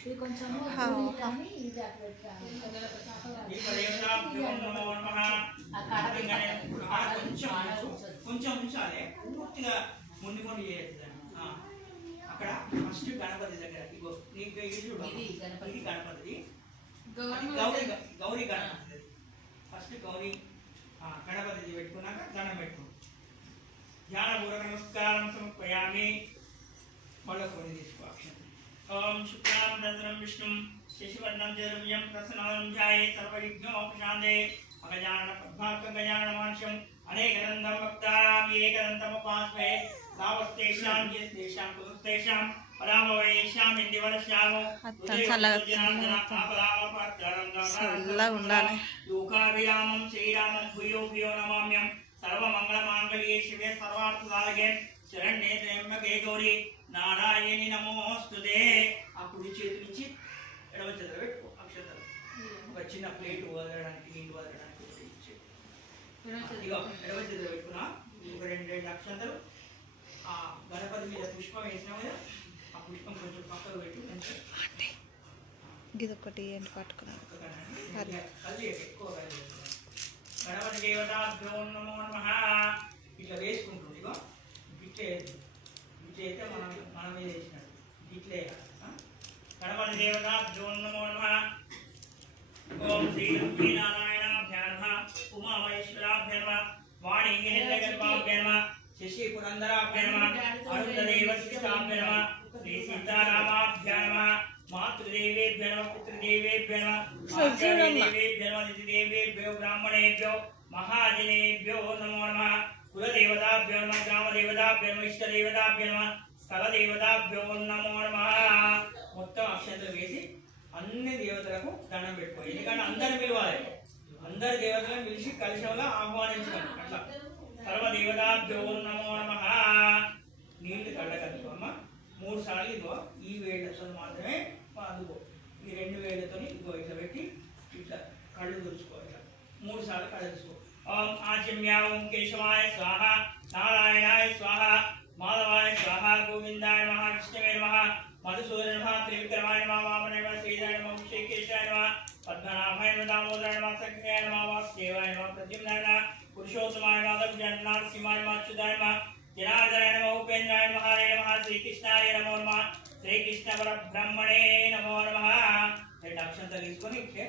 కొంచెం ఉంచాలి, పూర్తిగా ముందు ముందు చేయొద్దు. అక్కడ ఫస్ట్ గణపతి దగ్గర ఇగో ఇది గణపతి, గౌరీ గణపతి. ఫస్ట్ గౌరీ గణపతి పెట్టుకున్నాక దండం పెట్టుకో. ధ్యానపూర్వక నమస్కారం సమర్పయామి. మళ్ళీ కొన్ని తీసుకో అక్షరం. ఓం శుక్లాం భద్రం విష్ణుం శశివర్ణం చతుర్భుజం ప్రసన్నం ధ్యాయే సర్వవిఘ్నోపశాంతే అగజానన పద్మార్కం గజాననమాంశం అనేకదంతం భక్తానాం ఏకదంతముపాస్మహే తావస్తేషాం యస్తేషాం కుతస్తేషాం పరామవేషాం ఇందివరశ్యామో చల్లగా ఉండాలి. లోకాభిరామం శ్రీరామం భూయో భూయో నమామ్యం. సర్వమంగళమాంగళ్యే శివే సర్వార్థసాధకే శరణ్యే త్ర్యంబకే గౌరీ నారాయణి నమోస్తుతే. ఆ కుడి చేతి నుంచి ఎడమ చేతులు పెట్టుకో అక్షతలు. ఒక చిన్న ప్లేట్ వదలడానికి నీళ్ళు వదలడానికి ఇగో ఎడమ చేతులు పెట్టుకున్నా. ఒక రెండు అక్షతలు ఆ గణపతి మీద పుష్పం వేసినా కదా, ఆ పుష్పం కొంచెం పక్కకు పెట్టి కొంచెం ఇదొకటి ఏంటి పట్టుకున్నాను. ఎక్కువ గణపతి దేవతాభ్యో నమో నమః. ఇట్లా వేసుకుంటుంది. ఇగో ఇట్లే ఇట్లయితే మన మీద వేసినట్టు ఇట్లే. గణపతి దేవతాభ్యో నమో నమః. ఓం శ్రీ లక్ష్మీనారాయణాభ్యో నమః. ఉమామహేశ్వరాభ్యో నమః. వాణి హిరణ్యగర్భాభ్యో నమః. శశి పురందరాభ్యో నమః. అరుంధదేవశిష్టాభ్యో నమః. శ్రీ సీతారామాభ్యో నమః. మాతృదేవేభ్యో నమః. పితృదేవేభ్యో నమః. ఆచార్యదేవేభ్యో నమః. దితిదేవేభ్యో బ్రాహ్మణేభ్యో మహాజనేభ్యో నమో నమః. కులదేవతాభ్యో నమః. గ్రామదేవతాభ్యో నమః. ఇష్టదేవతాభ్యో నమః. స్థలదేవతాభ్యో నమో నమః. మొత్తం అక్షంతలు వేసి అన్ని దేవతలకు దండం పెట్టుకో. ఎందుకంటే అందరు పిలవాలి, అందరు దేవతలను పిలిచి కలశంలో ఆహ్వానించాలి. అట్లా సర్వదేవతాభ్యో నమో నమః. నీళ్లు కళ్ళకద్దుకోమ్మ. 3 సార్లు ఇగో ఈ వేళ్ళతో మాత్రమే అందుకో. ఈ 2 వేళ్ళతో ఇగో ఇట్లా పెట్టి ఇట్లా కళ్ళు తుడుచుకో. ఇట్లా 3 సార్లు కళ్ళు తుడుచుకో. ఓం ఆచమ్య ఓం కేశవాయ స్వాహ, నారాయణాయ స్వాహ, మాధవాయ స్వాహ, గోవిందాయ నమః, విష్ణువే నమః, మధుసూదన నమః, త్రివిక్రమాయ నమః, వామనాయ నమః, శ్రీధరాయ నమః, ఋషికేశాయ నమః, పద్మనాభాయ నమః, దామోదరాయ నమః, సంఖ్యాయ నమః, వాసుదేవాయ నమః, ప్రద్యుమ్నాయ నమః, పురుషోత్తమాయ నమః, నరసింహాయ నమః, అచ్యుతాయ నమః, జనార్దనాయ నమః, ఉపేంద్రాయ నమః, హరే నమః, శ్రీకృష్ణాయ నమో నమః, శ్రీకృష్ణ పరబ్రహ్మణే నమో నమః. 2 అక్షంతలు తీసుకొని ఇట్లే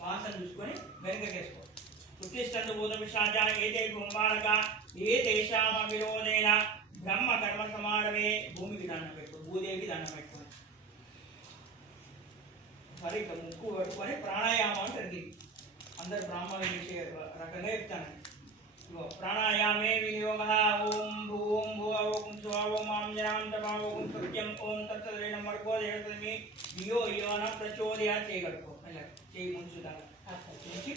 వాసన చూసుకొని వెనకకేసుకో. ఉత్తిష్టంతు భూతపిశాచా ఏతే కుంభారక ఏ తేషామ విరోధేన బ్రహ్మ కర్మ సమారవే. భూమికి దండం పెట్టు, భూదేవికి దండం పెట్టుకొని మరి ఇట్లా ముక్కు పట్టుకొని ప్రాణాయామం జరిగి అందరు బ్రాహ్మణ చేసే రకంగా చెప్తాను. ప్రాణాయామే వినియోగ. ఓం భూం భువ ఓం స్వ ఓం ఆంజనాం తపా ఓం సత్యం ఓం తత్సదరేణ మర్గో దేవతమి దియో యోన ప్రచోదయా. చేయగడుకో చేయి ముంచుదాకా ముంచి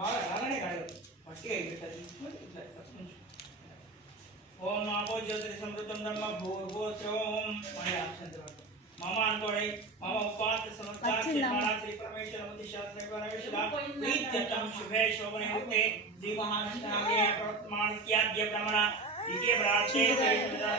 బాగా అలానే కడగదు. పట్టిగా ఇట్లా తీసుకొని ఇట్లా ముంచు. ఓం ఆపో జ్యోతిరి సమృద్ధం బ్రహ్మ భూర్భోత్సవం అనే అక్షంత మమ అనుకోడై మమ ఉపాస సమస్త శ్రీ పరమేశ్వర శుభే శోభనే ముక్తే శ్రీ మహావిష్ణువే ప్రవర్తమానస్యాద్య బ్రహ్మణ ఇకే ప్రార్థే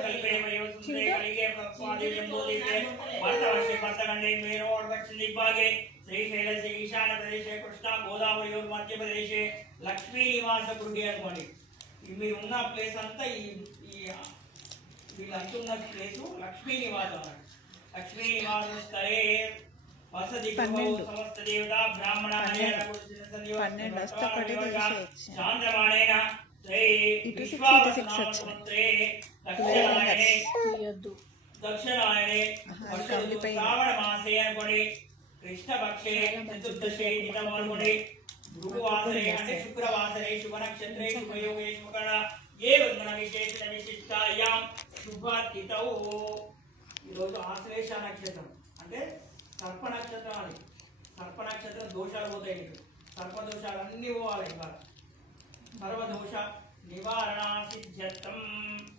కల్పే వయోసుందే కలిగే ప్రస్వాదివ్యం బోధితే భర్తవర్షే భర్తగండే మేరో దక్షిణ దిగ్భాగే శ్రీశైల శ్రీ ఈశాన్య ప్రదేశే కృష్ణా గోదావరి మధ్య ప్రదేశే లక్ష్మీ నివాస గృహి అనుకోండి. మీరు ఉన్న ప్లేస్ అంతా వీళ్ళు అంటున్న ప్లేసు లక్ష్మీ నివాసం అన్నట్టు. లక్ష్మీ నివాస స్థలే వసతి సమస్త దేవత బ్రాహ్మణ చాంద్రమాణేన దక్షిణాయనే శ్రావణ మాసే అనుకోండి. కృష్ణపక్షే చతుర్దశే దినం అనుకోండి. భృగువాసరే అంటే శుక్రవాసరే శుభ నక్షత్రే శుభయోగే శుభకరణ ఏ మన విశేష విశిష్టాయాం శుభాతిథౌ. ఈరోజు ఆశ్లేష నక్షత్రం అంటే సర్ప నక్షత్రం అని. సర్ప నక్షత్రం దోషాలు పోతాయి. సర్పదోషాలు అన్నీ పోవాలి. ఇవాళ సర్వదోష నివారణ సిద్ధ్యర్థం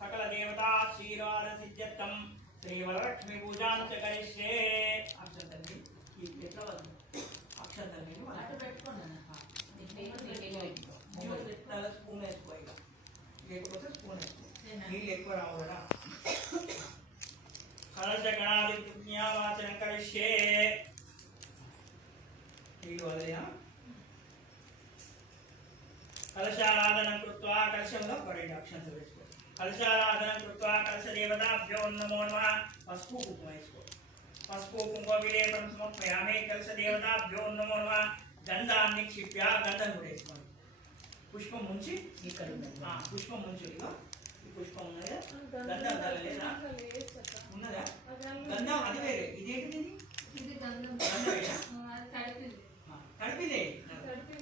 సకల దేవతా శ్రీరార సిద్ధ్యర్థం శ్రీ వరలక్ష్మి పూజాం చ కరిష్యే. అక్షంతల్ని ఎట్లా అక్షంతల్ని స్పూన్ వేసుకో. ఇక లేకపోతే స్పూన్ వేసుకో. నీళ్ళు ఎక్కువ రావు కదా. కలశ గణాది కలశారాధన కృత్వా కలశంలో పడండి అక్షంతలు వేసుకో కలశారాధన కృత్వా కలశ దేవతాభ్యో నమో నమః పసుపు కుంకుమ వేసుకో పసుపు కుంకుమ విలేపనం సమర్పయామి కలశ దేవతాభ్యో నమో నమః గంధాన్ని క్షిప్య గంధం కూడా వేసుకోండి పుష్పం ముంచి ఇక్కడ పుష్పం ముంచి ఈ పుష్పం ఉన్నదా గంధం తగలేదా ఉన్నదా గంధం అది వేరే ఇదేంటిది తడిపిందే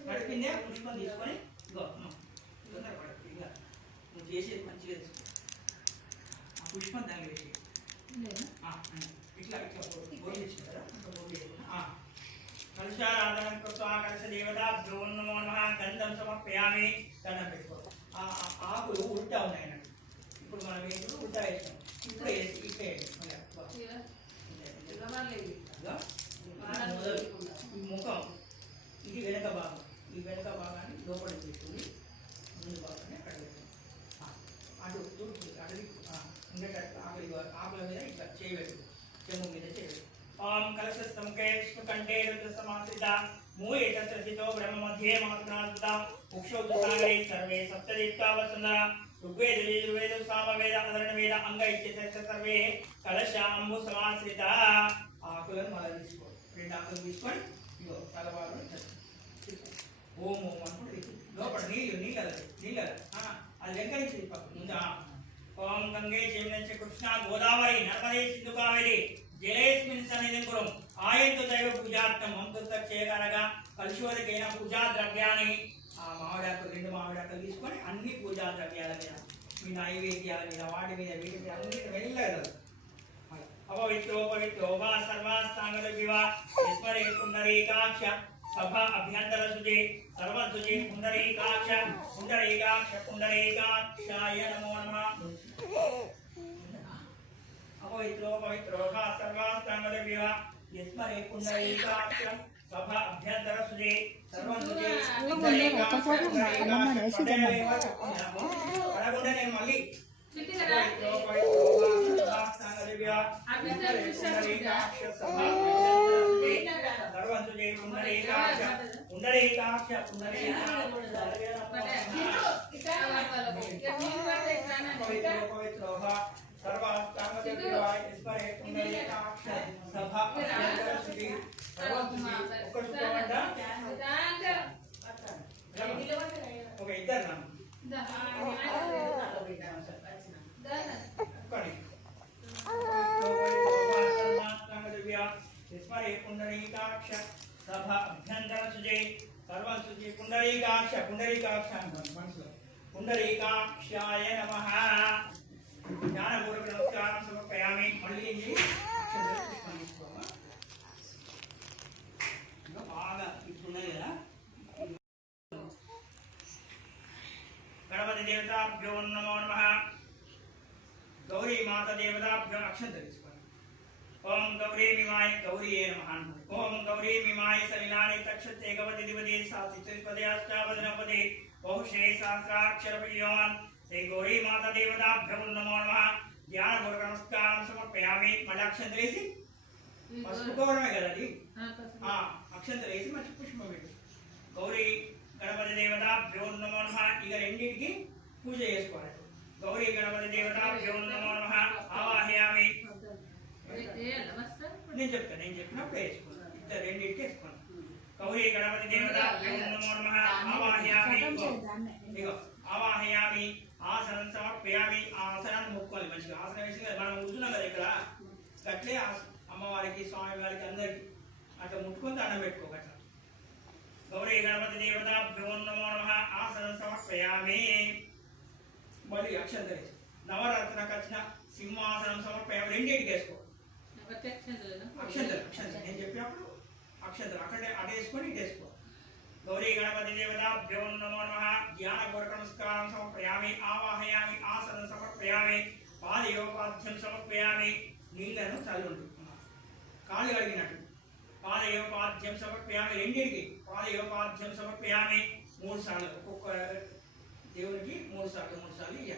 తడిపిందే పుష్పం తీసుకొని ఇగో తొందరపడదు ఇక నువ్వు చేసేది మంచిగా తీసుకో ఆ పుష్పం దాన్ని వేసి ఇట్లా ఇట్లా బోర్డు ఇచ్చింది కదా కలశారాధన కృత్వా కలశ దేవతాభ్యో నమో నమః గంధం సమర్పయామి గంధం పెట్టుకో ఆకులు ఉల్టా ఉన్నాయి అన్నట్టు ఇప్పుడు మనం వేసుకుని ఉల్టా వేసాం ఇప్పుడు వేసి ఇట్లా ఈ ముఖం ఇది వెనక భాగం ఈ వెనక భాగాన్ని లోపల తీసుకుని ముందు భాగాన్ని అక్కడ పెట్టాం అటు తూర్పు అటు ఉండేటట్టు ఆకుల మీద ఇట్లా చేయబెట్టు చెమ్ము మీద చేయబెట్టు ఓం కలశస్తముఖే విష్ణుకంఠే రుద్రసమాశ్రిత మూలే తత్రసితో బ్రహ్మ మధ్యే మహత్నాథ ముక్షౌసాగరే సర్వే సప్తదీప్తా వసుంధర ఋగ్వేద యజుర్వేద సామవేద అధర్ణ వేద అంగ ఇత్యర్థ సర్వే కలశాంబు సమాశ్రిత ఆకులను మళ్ళీ తీసుకో రెండు ఆకులు తీసుకొని ఇగో తలవారు ఓం ఓం అనుకుంటే లోపల నీళ్ళు అది వెంకరించి ముందా ఓం గంగే జమున కృష్ణ గోదావరి నర్మదే సింధు కావేరి జలేస్మిన్ సన్నిధిం కురం ఆయంతు దైవ పూజార్థం అంకుత చేయగలగా కలుషోదకైన పూజా ద్రవ్యాన్ని ఆ మామిడాకులు రెండు మామిడాకులు తీసుకొని అన్ని పూజా ద్రవ్యాల మీద మీ నైవేద్యాల మీద వాటి మీద వీటి మీద అన్నిటి వెళ్ళగలరు अपवित्रो वा सर्वास्तांगद विवा ईश्वरे पुंडरीकाक्ष सभा अभ्यंतर सुजे सर्वसुजे पुंडरीकाक्ष पुंडरीकाक्षाय नमो नमः अपवित्रो वा सर्वास्तांगद विवा ईश्वरे पुंडरीकाक्ष सभा अभ्यंतर सुजे सर्वसुजे पुंडरीकाक्ष पुंडरीकाक्ष सभा अभ्यंतर सुजे सर्वं सुजे पुंडरीकाक्ष मनसुलो पुंडरीकाक्षाय नमः ज्ञानपूर्वक नमस्कारं समर्पयामि मल्ली బాగా ఇప్పుడున్నది కదా గణపతి దేవతాభ్యో నమో నమః గౌరీ మాత దేవతాభ్యో అక్షంతలు తీసుకోండి ఓం గౌరీ మిమాయ గౌరీయే నమః ఓం గౌరీ మిమాయ సలిలాని తక్షతే గవతి దివదే సాసిత్రిపదే అష్టావదనపదే బహుశే సహస్రాక్షరపయోన్ శ్రీ గౌరీ మాత దేవతాభ్యో నమో నమః ధ్యానపూర్వక నమస్కారం సమర్పయామి మళ్ళీ అక్షంతలు వేసి పసుపుకోవడమే కదా అది అక్షంతలు వేసి మంచి పుష్పం పెట్టి గౌరీ గణపతి దేవతాభ్యో నమో నమః ఇక రెండింటికి పూజ చేసుకోవాలి గౌరీ గణపతి దేవతాభ్యో నమో నమః ఆవాహయామి నేను చెప్పినప్పుడు వేసుకోండి ఇద్దరు రెండింటికి వేసుకోండి గౌరీ గణపతి దేవతాభ్యో నమో నమః ఆవాహయామి ఇగో ఆవాహయామి ఆసనం సమర్పయామి ఆసనాన్ని మొక్కోవాలి మంచిగా ఆసనం వేసి మనం కూర్చున్నాం కదా ఇక్కడ అట్లే అమ్మవారికి స్వామి వారికి అందరికి అట్లా ముట్టుకొని దండం పెట్టుకోగట్ల గౌరీ గణపతి దేవతాభ్యో నమో నమః ఆసనం సమర్పయామి మళ్ళీ అక్షంతలు నవరత్న కచ్చిన సింహాసనం సమర్పయామి రెండింటికి వేసుకో అక్షంతలు నేను చెప్పినప్పుడు అక్షంతలు అక్కడే అటు వేసుకొని ఇటు వేసుకో గౌరీ గణపతి దేవతాభ్యో నమో నమః ధ్యానపూర్వక నమస్కారం సమర్పయామి ఆవాహయామి ఆసనం సమర్పయామి పాదయోపాధ్యం సమర్పయామి నీళ్లను చల్లుంటు కాళ్ళు కడిగినట్టు పాదయోపాధ్యం సమర్పయామి రెండింటికి పాదయోపాధ్యం సమర్పయామి 3 సార్లు ఒక్కొక్క దేవునికి 3 సార్లు ఇవ్వాలి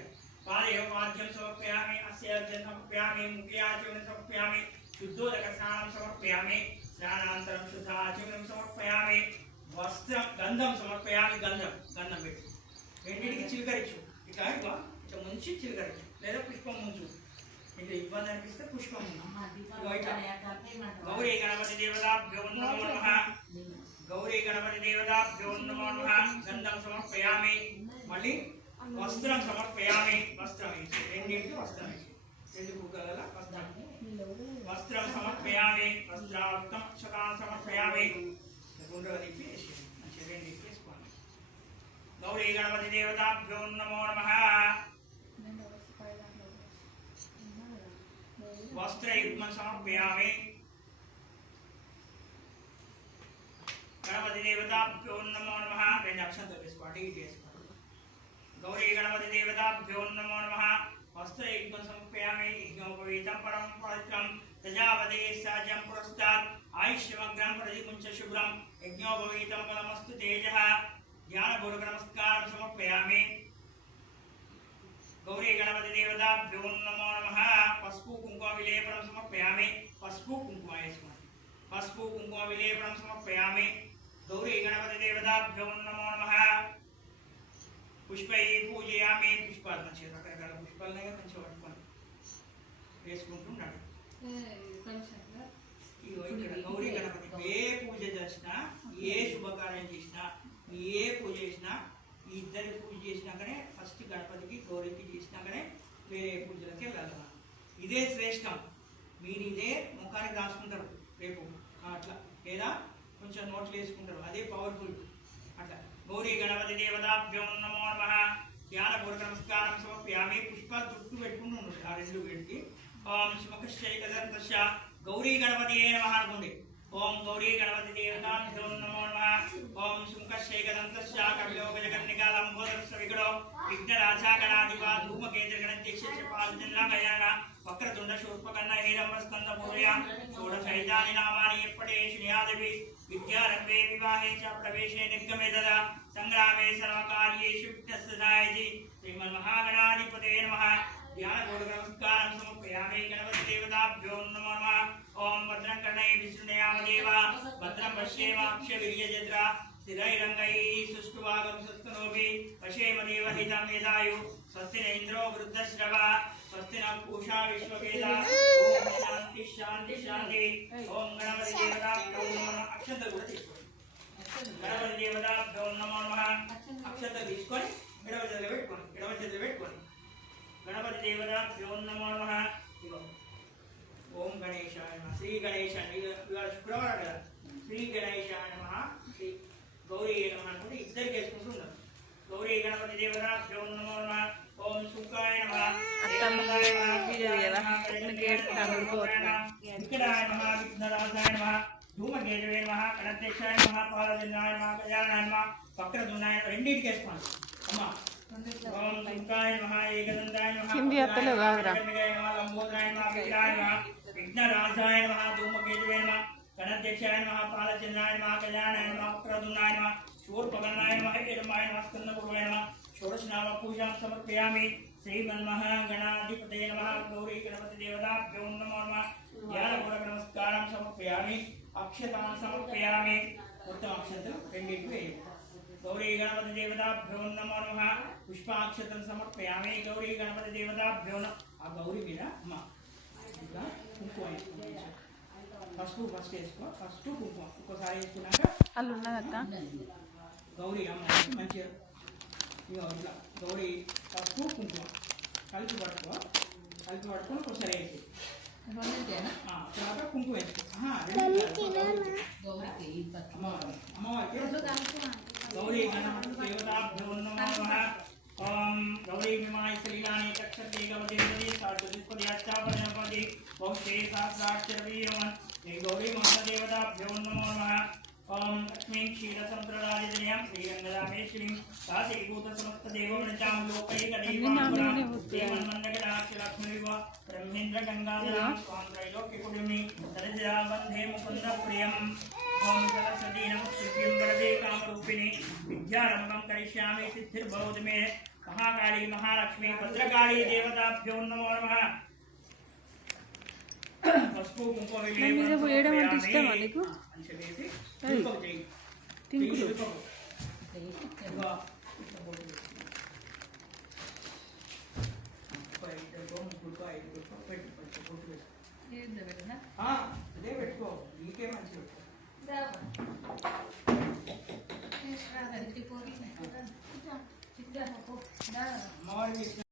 పాదయోపాధ్యం సమర్పయామి అస్యాధ్యం సమర్పయామి ముఖ్యాచమనం సమర్పయామి శుద్ధోదక స్నానం సమర్పయామి స్నానానంతరం శుద్ధాచమనం సమర్పయామి వస్త్రం గంధం సమర్పయామి గంధం పెట్టి రెండింటికి చిలకరించు. ఇట్లా ఇట్లా ముంచి చిలకరించు, లేదా పుష్పం ముంచు. మీకు ఇబ్బంది అనిపిస్తే పుష్పం గౌరీ గణపతి దేవతాభ్యో నమో నమః. గౌరీ గణపతి దేవతాభ్యో నమో నమః. గంధం సమర్పయామి. మళ్ళీ వస్త్రం సమర్పయామి. వస్త్రం వేసి రెండింటికి వస్త్రం వేసి రెండు కుక్కల వస్త్రం సమర్పయామి. వస్త్రాక్షతాన్ని సమర్పయామి. గుండ్రగా తీసి వేసి మంచిగా రెండింటికి వేసుకోండి. గౌరీ గణపతి దేవతాభ్యో నమో నమః. వస్త్రయుగ్మం సమర్పయామి. గణపతి దేవతాభ్యో నమో నమః. రెండు అక్షంతలు వేసుకోండి, ఇటు వేసుకోండి. గౌరీ గణపతి దేవతాభ్యో నమో నమః. వస్త్రయుగ్మం సమర్పయామి. యజ్ఞోపవీతం పరం పవిత్రం ప్రజాపతే సహజం పురస్తాత్ ఆయుష్యమగ్రం ప్రతిముంచ శుభ్రం యజ్ఞోపవీతం ఫలమస్తు తేజః. ధ్యానపూర్వక నమస్కారం సమర్పయామి. గౌరీ గణపతి దేవతాభ్యో నమో నమః. పసుపు కుంకుమ విలేపనం సమర్పయామి. పసుపు కుంకుమ వేసుకోండి. పసుపు కుంకుమ విలేపనం సమర్పయామి. గౌరీ గణపతి దేవతాభ్యో నమో నమః. పుష్పై పూజయామి. పుష్పాలు మంచిగా రకరకాల పుష్పాలనే మంచిగా పట్టుకోండి, వేసుకుంటున్నాడు. ఇక్కడ గౌరీ గణపతి ఏ పూజ చేసినా, ఏ శుభకార్యం చేసినా, ఏ పూజ చేసినా, ఈ ఇద్దరి పూజ చేసినాకనే ఫస్ట్ గణపతికి గౌరీకి చేసినాకనే వేరే పూజలకి వెళ్ళాలి. ఇదే శ్రేష్టం. మీరు ఇదే ముఖానికి రాసుకుంటారు రేపు అట్లా, లేదా కొంచెం నోట్లు వేసుకుంటారు, అదే పవర్ఫుల్ అట్లా. గౌరీ గణపతి దేవతాభ్యో నమో నమః. ధ్యానపూర్వక నమస్కారం సమర్పయామి. పుష్పాలు చుట్టూ పెట్టుకుంటూ ఉంటుంది ఆ రెండు వేడికి. ఓం శుమకశ్చైకదంతస్య గౌరీ గణపతి నమః అనుకోండి. ఓం గౌరీ గణపతి దేవతాభ్యో నమో నమః. ఓం శుమకశ్చైకదంతస్య కపిలో గజకర్ణికా లంబోదరస్య వికటో విఘ్నరాజాగణాధిపా ధూమకేతుర్గణత్యక్షపాలచంద్రాగయాన వక్రతుండ శూర్పకర్ణ హేరంబస్కంద పూర్య షోడశైతాని నామాని ఎప్పటేషు నియాదవి విద్యారంభే వివాహే చ ప్రవేశే నిర్గమే తదా సంగ్రామే సర్వకార్యేషు విఘ్నస్సదాయతి. శ్రీమన్మహాగణాధిపతే నమః. ధ్యానపూర్వక నమస్కారం సమర్పయామి. గణపతి దేవతాభ్యో నమో నమః. ఓం భద్రం కర్ణై విష్ణుయామదేవ భద్రం పశ్యేమాక్ష వీర్యజత్ర స్థిరైరంగైః సుష్ఠువాగం సత్కనోభి పశ్యేమదేవ హితం యదాయు. స్వస్తి న ఇంద్రో వృద్ధశ్రవ స్వస్తి న పూషా విశ్వవేద. ఓం శాంతి శాంతి శాంతి. ఓం గణపతి దేవతాభ్యో నమో నమః. అక్షంతలు కూడా తీసుకోండి. గణపతి దేవతాభ్యో నమో నమః. అక్షంతలు తీసుకొని ఎడవ చేతిలో పెట్టుకోండి, ఎడవ చేతిలో పెట్టుకోండి. గణపతి దేవతాభ్యో నమో నమః. ఓం గణేశాయ నమః. శ్రీ గణేశాయ ఇవాళ శుక్రవారం కదా, శ్రీ గణేశాయ నమః. శ్రీ గౌరీ నమః అనుకుంటే ఇద్దరికి వేసుకుంటూ ఉన్నారు. గౌరీ గణపతి దేవతాభ్యో నమో నమః. ఓం శుక్రాయ నమః. వికటాయ నమః. విఘ్నరాజాయ నమః. ధూమకేతువే నమః. గణాధ్యక్షాయ నమః. పాలచంద్రాయ నమః. కళ్యాణాయ నమః. వక్రతుండాయ రెండింటికి వేసుకోండి అమ్మా. ఓం శుక్రాయ నమః. ఏకదంతాయ నమః. లంబోదరాయ నమః. వికటాయ నమః. విఘ్నరాజాయ నమః. ధూమకేతువే నమః. గణాధ్యక్షాయ నమః. పాలచంద్రాయ నమః. కళ్యాణాయ నమః. వక్రతుండాయ నమః. శూర్పకర్ణాయ నమః. హేరంబాయ నమః. స్కందపూర్వాయ నమః. షోడశనామ పూజాం సమర్పయామి. శ్రీమన్మహాగణాధిపతయే నమః. గౌరీ గణపతి దేవతాభ్యో నమో నమః. ధ్యానపూర్వక నమస్కారం సమర్పయామి. అక్షతాన్ని సమర్పయామి. మొత్తం అక్షతలు రెండింటికి వేయండి. గౌరీ గణపతి దేవతాభ్యో నమో నమః. పుష్పాక్షతను సమర్పయామి. గౌరీ గణపతి దేవతాభ్యో నమః. ఆ గౌరీ మీద అమ్మ ఇంకా కుంకుమ వేసుకోండి. పసుపు ఫస్ట్ వేసుకో, ఫస్ట్ కుంకుమ ఒక్కోసారి వేసుకున్నాక అల్లు ఉన్నదక్క. గౌరీ అమ్మ మంచిగా ఇక ఇట్లా గౌరీ పసుపు కుంకుమ కలిపి పట్టుకో, కలిపి పట్టుకొని ఒకసారి వేసి తర్వాత కుంకుమ వేసుకో. అమ్మవారికి గౌరీ గణపతి దేవతాభ్యో నమో నమః. ఓం గౌరీ విమాయ శ్రీలాని తక్షతే గవదేవతి సాధుపదయాచాపనపది బహుశే సహస్రాక్షరవీయమన్. శ్రీ గౌరీ మహాదేవతాభ్యో నమో నమః. ఓం లక్ష్మీం క్షీరసముద్రరాజనీయం శ్రీరంగరామేశ్వరీం కాశీభూత సమస్త దేవవృజాం లోకైకదీపాంకురాం శ్రీమన్మందకటాక్షలక్ష్మీవ బ్రహ్మేంద్ర గంగాధరాం స్వాం త్రైలోక్యకుడిమి సరసిజా వందే ముకుంద ప్రియం. ఓం సరస్వతీ నమస్తుభ్యం వరదే కామరూపిణి విద్యారంభం కరిష్యామి సిద్ధిర్భవతు మే. మహాకాళీ మహాలక్ష్మీ భద్రకాళీ దేవతాభ్యో నమో నమః. పసుపు కుంకుమ వేయడం అంటే ఇష్టమా నీకు? పింకులు అదే పెట్టుకో, నీకే మంచిగా అమ్మవారికి